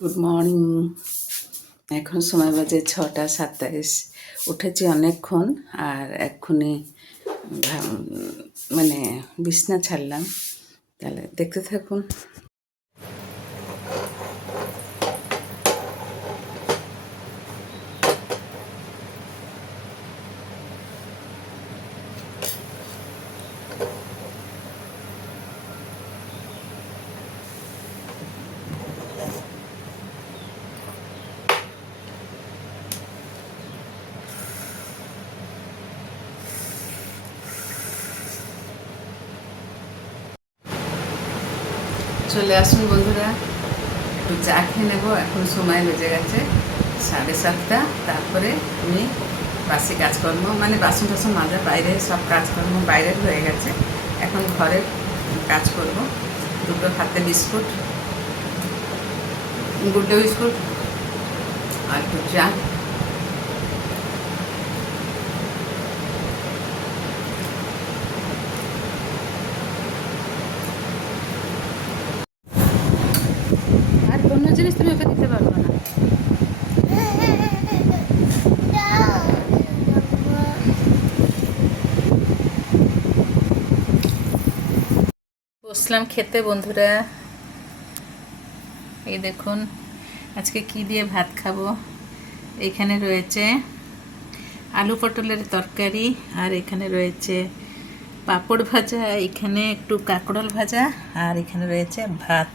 Good morning. এখন সময় বাজে 6টা 27। উঠেছি অনেকক্ষণ, আর এক্ষুনি মানে বিছনা ছাড়লাম। তাহলে দেখতে থাকুন। চলে আসুন বন্ধুরা, একটু চা খেয়ে নেবো। এখন সময় বেজে গেছে 7:30। তারপরে আমি বাসি কাজকর্ম মানে বাসন টাসন মাজা, বাইরে সব কাজকর্ম বাইরের হয়ে গেছে। এখন ঘরের কাজ করব। দুটো হাতে বিস্কুট, গুড ডে বিস্কুট আর একটু চা। আর কোনো জিনিস তুমি ওকে দিতে পারবো না। বসলাম খেতে বন্ধুরা। এই দেখুন আজকে কি দিয়ে ভাত খাবো। এখানে রয়েছে আলু পটলের তরকারি, আর এখানে রয়েছে পাঁপড় ভাজা, এখানে একটু কাঁকরোল ভাজা, আর এখানে রয়েছে ভাত।